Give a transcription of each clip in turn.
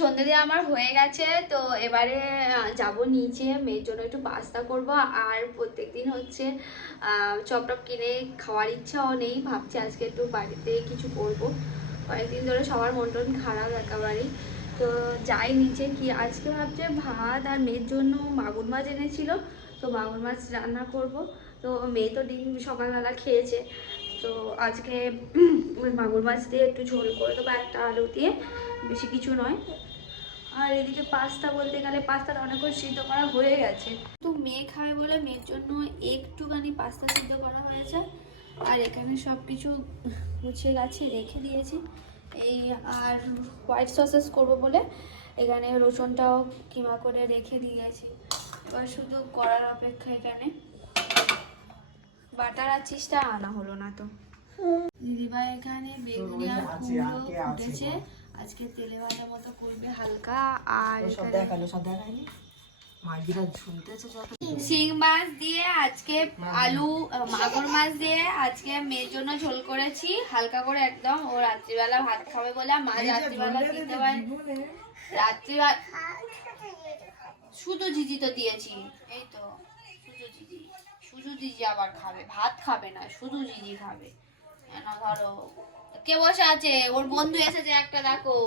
সন্ধে দিয়ে আমার হয়ে গেছে তো এবারে যাব নিচে। মেয়ের জন্য একটু পাস্তা করব। আর প্রত্যেকদিন হচ্ছে আহ, চপ টপ কিনে খাওয়ার ইচ্ছাও নেই। ভাবছি আজকে একটু বাড়িতে কিছু করব। কয়েকদিন ধরে সবার মন টন খারাপ একেবারেই। তো যাই নিচে কি আজকে ভাবছে ভাত আর মেয়ের জন্য মাগুর মাছ এনেছিল। তো মাগুর মাছ রান্না করব। তো মেয়ে তো ডিম সকালবেলা খেয়েছে। তো আজকে ওই মাগুর মাছ দিয়ে একটু ঝোল করে দেবো একটা আলু দিয়ে। বেশি কিছু নয়। আর এদিকে পাস্তা বলতে গেলে পাস্তাটা অনেকক্ষণ সিদ্ধ করা হয়ে গেছে। তো মেয়ে খাবে বলে মেয়ের জন্য একটুখানি পাস্তা সিদ্ধ করা হয়েছে। আর এখানে সব কিছু গুছিয়ে গাছে রেখে দিয়েছি। এই আর হোয়াইট সসেস করব বলে এখানে রসুনটাও কিমা করে রেখে দিয়েছি। এবার শুধু করার অপেক্ষা এখানে। বাটার আর চিজটা আনা হলো না তো। দিদিভাই এখানে বেগুনি আর কুমড়ো ফুটেছে আজকে তেলে ভাজা মতো করবে হালকা আর সব দেখাল সব দেখায়নি? শিং মাছ দিয়ে আজকে আলু মাগুর মাছ দিয়ে আজকে মেয়ের জন্য ঝোল করেছি। হালকা করে একদম ও রাত্রিবেলা ভাত খাবে বলে মাছ রাত্রিবেলা দিতে পারে রাত্রিবেলা শুধু জিজি তো দিয়েছি। এই তো শুধু জিজি শুধু জিজি আবার খাবে ভাত খাবে না শুধু জিজি খাবে। কেন ধরো? কে বসে আছে? ওর বন্ধু এসেছে একটা, দেখো।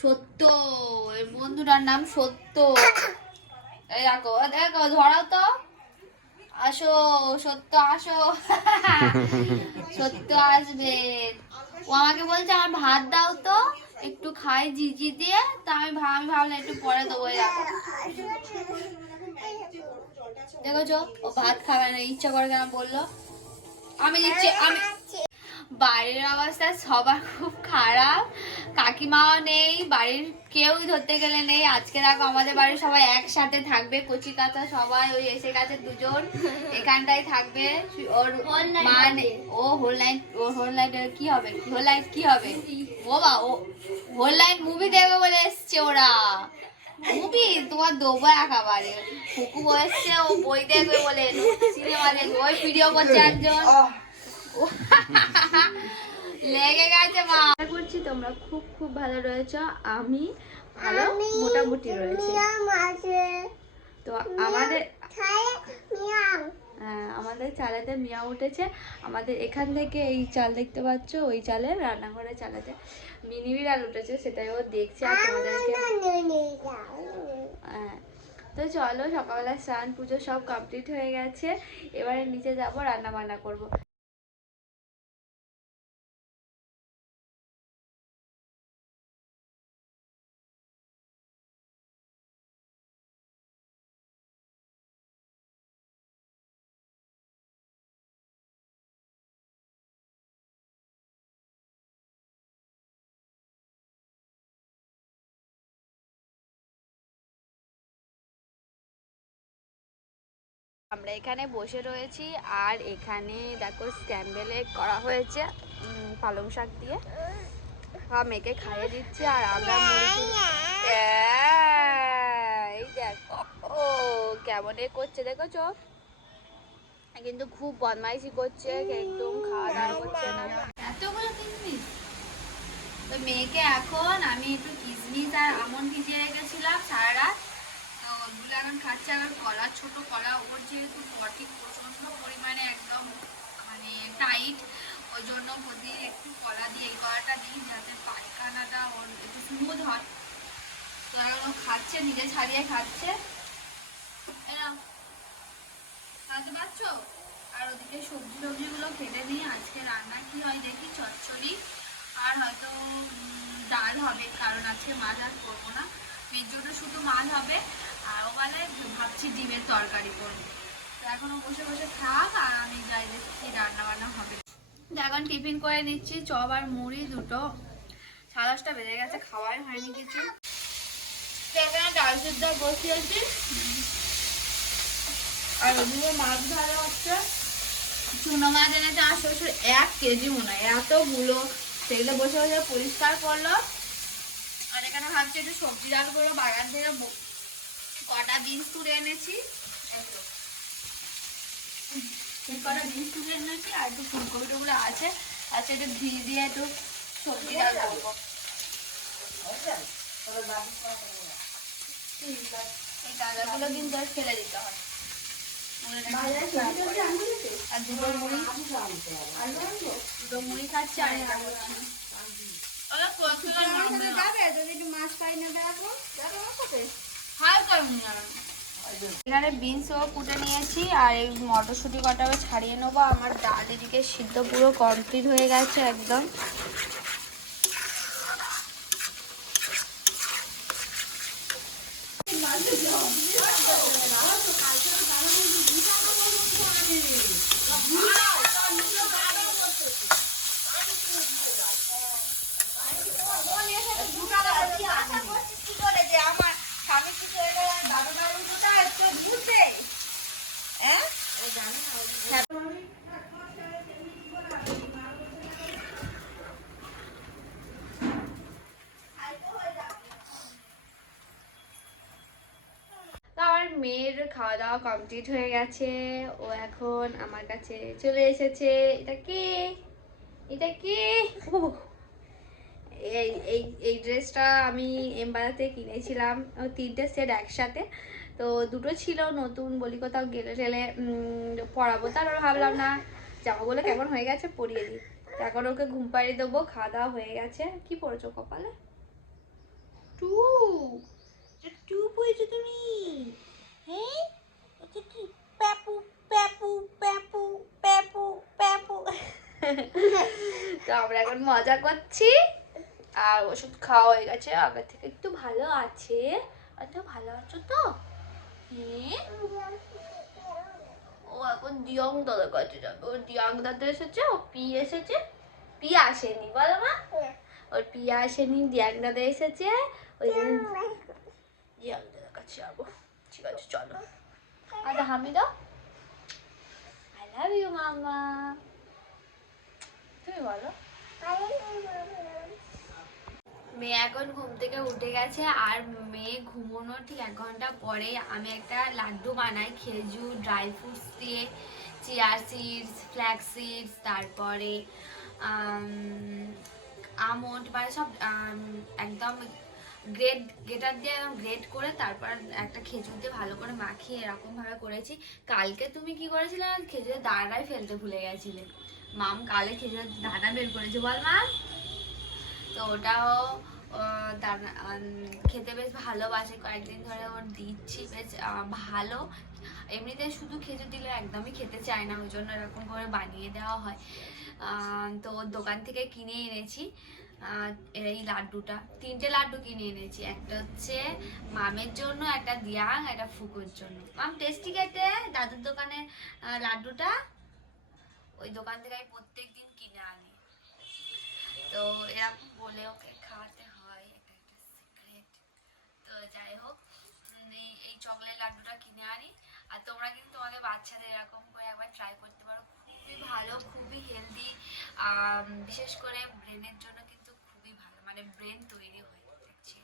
সত্য। এর বন্ধুটার নাম সত্য। এই দেখো দেখো, ধরাও তো। আসো, সত্য আসো। সত্য আসবে। ও আমাকে বলছে, আমার ভাত দাও তো, একটু খাই জিজি দিয়ে। তা আমি আমি ভাবলাম, একটু পরে দেবো দেখো। ও ভাত খাবে না, ইচ্ছা করে কেন বলল? আমি দিচ্ছি, আমি বাড়ির অবস্থা সবার খুব খারাপ। কাকিমাও নেই বাড়ির কেউই ধরতে গেলে নেই। আজকে দেখো আমাদের বাড়ির সবাই একসাথে থাকবে। কচি কাঁচা সবাই ওই এসে গেছে দুজন। এখানটাই থাকবে। ওর মা নেই। ও হোল নাইট ও হোল নাইট কি হবে? হোল নাইট কি হবে? ও বা ও হোল নাইট মুভি দেখবে বলে এসছে ওরা। মুভি তোমার দেবো একেবারে। ফুকু বসছে ও বই দেখবে বলে সিনেমা দেখবে। ওই ভিডিও করছে একজন। লেগে গেছে, মা। করছি তোমরা খুব খুব ভালো রয়েছো। আমি ভালো মোটামুটি তো আমাদের হ্যাঁ আমাদের চালেতে মিয়া উঠেছে। আমাদের এখান থেকে এই চাল দেখতে পাচ্ছ, ওই চালে রান্নাঘরে চালাতে মিনি বিড়াল উঠেছে, সেটাই ও দেখছে আর হ্যাঁ তো চলো সকালবেলা স্নান পুজো সব কমপ্লিট হয়ে গেছে। এবারে নিচে যাব রান্না বান্না করব। আমরা এখানে বসে রয়েছি আর এখানে দেখো স্ক্যান্ডেলে করা হয়েছে পালং শাক দিয়ে। মেয়েকে খাইয়ে দিচ্ছি আর আমরা হ্যাঁ, দেখো ও কেমন এ করছে দেখেছ? কিন্তু খুব বদমাইশি করছে একদম খাওয়া দাওয়া করছে না। তো মেয়েকে এখন আমি একটু কিসমিস আর আমন ভিজিয়ে রেখেছিলাম সারা রাত। এখন খাচ্ছে আবার কলা, ছোট কলা, ওর যেহেতু পটি প্রচণ্ড পরিমাণে একদম মানে টাইট ওই জন্য প্রতি একটু কলা দিয়ে এই কলাটা দিই যাতে পায়খানাটা ওর একটু স্মুথ হয়। এখন ও খাচ্ছে, নিজে ছাড়িয়ে খাচ্ছে। এরকম খাতে পারছ? আর ওদিকে সবজি টবজিগুলো কেটে নিই আজকে রান্না কি হয় দেখি, চচ্চড়ি। আর হয়তো ডাল হবে, কারণ আজকে মাছ আর করব না। মেয়ের জন্য শুধু মাছ হবে। আর ওখানে ভাবছি ডিমের তরকারি করব। তো এখনও বসে বসে থাক আর আমি যাই দেখি কি রান্না বান্না হবে এখন টিফিন করে নিচ্ছি, চপ আর মুড়ি দুটো। সাড়ে দশটা বেজে গেছে, খাওয়াই হয়নি কিছু। আর মাছ হচ্ছে। চুনো মাছ এনেছে এক কেজি বসে বসে পরিষ্কার করল। আর এখানে ভাবছি একটু সবজি ডাল করব। বাগান থেকে কটা বিনস তুলে এনেছি? এই তো। এই কটা বিনস তুলে এনেছি আর একটু ফুলকপি আছে। আচ্ছা একটু ঘি দিয়ে একটু সবজি ডাল করব এই গাঁজাগুলো কিন্তু আর ফেলে দিতে হয়। রাখতে হবে। আর দুটো মুড়ি। দুটো মুড়ি খাচ্ছি আর এটা করছি এখানে বিনসও কুটে নিয়েছি, আর এই মটরশুঁটি কটাও ছাড়িয়ে নেব। আমার ডাল এদিকে সিদ্ধ পুরো কমপ্লিট হয়ে গেছে একদম তো আমার মেয়ের খাওয়া দাওয়া কমপ্লিট হয়ে গেছে। ও এখন আমার কাছে চলে এসেছে। এটা কে? এটা কে? এই এই এই ড্রেসটা আমি এমবারাতে কিনেছিলাম। তিনটে সেট একসাথে। তো দুটো ছিল নতুন, বলি কোথাও গেলে টেলে পরাবো। তারপর ভাবলাম না, জামাগুলো কেমন হয়ে গেছে পরিয়ে দিই। এখন ওকে ঘুম পাড়িয়ে দেবো খাওয়া দাওয়া হয়ে গেছে। কি পড়েছো কপালে? টু। টু পড়েছো তুমি? হ্যাঁ? এটা কি প্যাপু প্যাপু প্যাপু প্যাপু প্যাপু? তো আমরা এখন মজা করছি। আর ওষুধ খাওয়া হয়ে গেছে আগের থেকে একটু ভালো আছে। একটু ভালো আছো তো? হ্যাঁ? ও এখন দিয়ং দাদার কাছে যাবে। ওর দিয়াং দাদা এসেছে ও পি এসেছে। পি আসেনি, বলো মা। ওর পিয়া আসেনি, দিয়াং দাদা এসেছে। ওই জন্য দিয়াং দাদার কাছে যাব। ঠিক আছে চলো আচ্ছা হামিদা আই লাভ ইউ মামা তুমি বলো। মেয়ে এখন ঘুম থেকে উঠে গেছে আর মেয়ে ঘুমোনোর ঠিক এক ঘণ্টা পরে আমি একটা লাড্ডু বানাই খেজুর ড্রাই ফ্রুটস দিয়ে চিয়ার সিডস ফ্ল্যাক্স সিডস তারপরে আমন্ড মানে সব একদম গ্রেড গ্রেটার দিয়ে একদম গ্রেড করে তারপর একটা খেজুর দিয়ে ভালো করে মাখিয়ে এরকমভাবে করেছি। কালকে তুমি কি করেছিলে খেজুরের দানাটাই ফেলতে ভুলে গেছিলে। মাম কালে খেজুরের দানা বের করেছে, বল মা। তো ওটাও দানা খেতে বেশ ভালোবাসে। কয়েকদিন ধরে ওর দিচ্ছি বেশ ভালো। এমনিতে শুধু খেজুর দিলে একদমই খেতে চায় না, ওই জন্য এরকম করে বানিয়ে দেওয়া হয়। তো দোকান থেকে কিনে এনেছি। এই লাড্ডুটা। তিনটে লাড্ডু কিনে এনেছি। একটা হচ্ছে মামের জন্য, একটা দিয়াং, একটা ফুকুর জন্য। মাম টেস্টি খেতে? দাদুর দোকানের লাড্ডুটা? ওই দোকান থেকে আমি প্রত্যেক দিন কিনে আনি। তো এরকম বলে ওকে খাওয়াতে হয়, এটা একটা সিক্রেট তো যাই হোক এই চকলেট লাড্ডুটা কিনে আনি। আর তোমরা কিন্তু তোমাদের বাচ্চাদের এরকম করে একবার ট্রাই করতে পারো। খুবই ভালো, খুবই হেলদি বিশেষ করে ব্রেনের জন্য মানে ব্রেন তৈরি হয় দেখছি